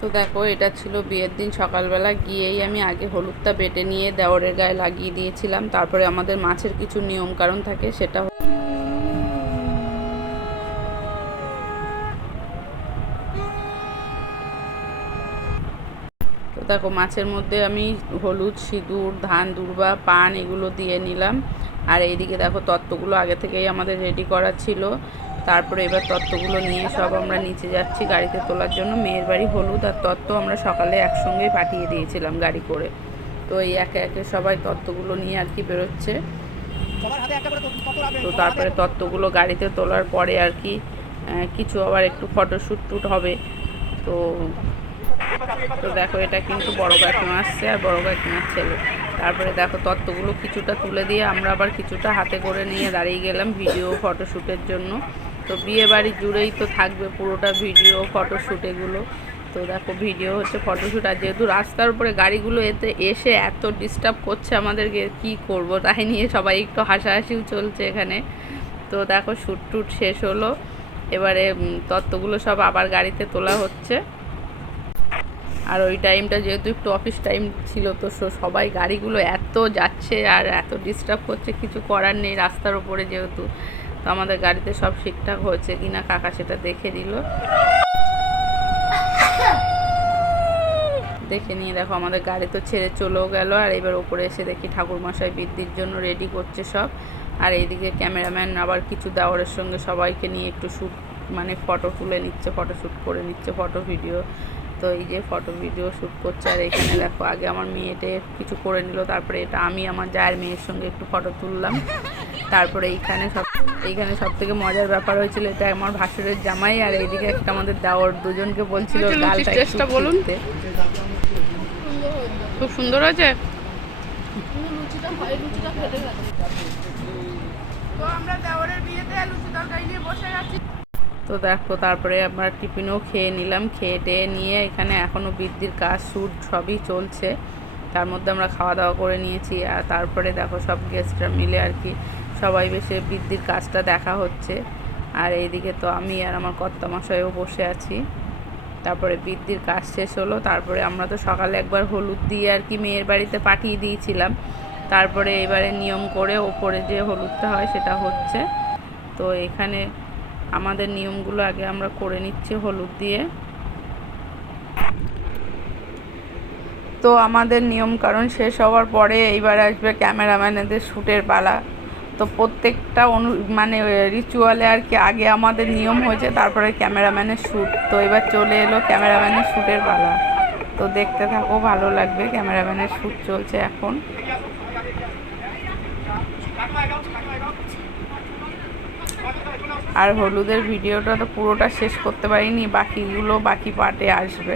তো দেখো, এটা ছিল বিয়ের দিন সকালবেলা। গিয়েই আমি আগে হলুদটা বেটে নিয়ে দেওরের গায়ে লাগিয়ে দিয়েছিলাম। তারপরে আমাদের মাছের কিছু নিয়ম কারণ থাকে, সেটা তো দেখো, মাছের মধ্যে আমি হলুদ, সিঁদুর, ধান, দুর্বা, পান এগুলো দিয়ে নিলাম। আর এইদিকে দেখো, তত্ত্বগুলো আগে থেকেই আমাদের রেডি করা ছিল। তারপরে এবার তত্ত্বগুলো নিয়ে সব আমরা নিচে যাচ্ছি গাড়িতে তোলার জন্য। মেয়ের বাড়ি হলুদ আর তত্ত্ব আমরা সকালে একসঙ্গেই পাঠিয়ে দিয়েছিলাম গাড়ি করে। তো এই একে একে সবাই তত্ত্বগুলো নিয়ে আর কি বেরোচ্ছে। তো তারপরে তত্ত্বগুলো গাড়িতে তোলার পরে আর কি কিছু আবার একটু ফটোশ্যুট টুট হবে। তো তো দেখো এটা কিন্তু বড় কাকিমা আসছে আর বড় কাকিমার ছেলে। তারপরে দেখো তত্ত্বগুলো কিছুটা তুলে দিয়ে আমরা আবার কিছুটা হাতে করে নিয়ে দাঁড়িয়ে গেলাম ভিডিও ফটোশ্যুটের জন্য। তো বিয়ে বাড়ি জুড়েই তো থাকবে পুরোটা ভিডিও ফটোশ্যুট এগুলো। তো দেখো, ভিডিও হচ্ছে ফটোশ্যুট আর যেহেতু রাস্তার উপরে গাড়িগুলো এতে এসে এত ডিস্টার্ব করছে আমাদেরকে, কি করব? তাই নিয়ে সবাই একটু হাসাহাসিও চলছে এখানে। তো দেখো শ্যুট টুট শেষ হলো। এবারে তত্ত্বগুলো সব আবার গাড়িতে তোলা হচ্ছে। আর ওই টাইমটা যেহেতু একটু অফিস টাইম ছিল, তো সবাই গাড়িগুলো এত যাচ্ছে আর এত ডিস্টার্ব করছে, কিছু করার নেই রাস্তার ওপরে যেহেতু। তো আমাদের গাড়িতে সব ঠিকঠাক হয়েছে কিনা কাকা সেটা দেখে দিল দেখে নিয়ে দেখো, আমাদের গাড়ি তো ছেড়ে চলেও গেল, আর এবার ওপরে এসে দেখি ঠাকুরমশাই বৃদ্ধির জন্য রেডি করছে সব। আর এইদিকে ক্যামেরাম্যান আবার কিছু দাওয়ারের সঙ্গে সবাইকে নিয়ে একটু শ্যুট মানে ফটো তুলে নিচ্ছে ফটো শ্যুট করে নিচ্ছে ফটো ভিডিও তো এই যে ফটো ভিডিও শ্যুট করছে, আর এখানে দেখো, আগে আমার মেয়েটে কিছু করে নিল, তারপরে এটা আমি আমার জায়ের মেয়ের সঙ্গে একটু ফটো তুললাম। তারপরে এইখানে সব এইখানে সব থেকে মজার ব্যাপার হয়েছিল এটা আমার ভাসুরের জামাই আর এইদিকে একটা আমাদের দাওয়ার দুজনকে বলছিল গালটা টেস্টটা বলুন। খুব সুন্দর হয়েছে? তো আমরা দেওয়ারের বিয়েতে লুচি তরকারি নিয়ে বসে গেছি তো দেখো তারপরে আমরা টিফিনও খেয়ে নিলাম খেয়ে টেয়ে নিয়ে এখানে এখনও বৃদ্ধির কাজ শ্যুট সবই চলছে। তার মধ্যে আমরা খাওয়া দাওয়া করে নিয়েছি আর তারপরে দেখো সব গেস্টরা মিলে আর কি সবাই বেশি বৃদ্ধির কাজটা দেখা হচ্ছে। আর এইদিকে তো আমি আর আমার কর্তামশাইও বসে আছি। তারপরে বৃদ্ধির কাজ শেষ হলো। তারপরে আমরা তো সকালে একবার হলুদ দিয়ে আর কি মেয়ের বাড়িতে পাঠিয়ে দিয়েছিলাম। তারপরে এবারে নিয়ম করে ওপরে যে হলুদটা হয় সেটা হচ্ছে। তো এখানে আমাদের নিয়মগুলো আগে আমরা করে নিচ্ছি হলুদ দিয়ে। তো আমাদের নিয়ম কারণ শেষ হওয়ার পরে এইবার আসবে ক্যামেরাম্যানেদের শ্যুটের পালা। তো প্রত্যেকটা অনু মানে রিচুয়ালে আর কি আগে আমাদের নিয়ম হয়েছে, তারপরে ক্যামেরাম্যানের শ্যুট। তো এবার চলে এলো ক্যামেরাম্যানের শ্যুটের পালা। তো দেখতে থাকো, ভালো লাগবে, ক্যামেরাম্যানের শ্যুট চলছে এখন। আর হলুদের ভিডিওটা তো পুরোটা শেষ করতে পারিনি, বাকিগুলো বাকি পার্টে আসবে।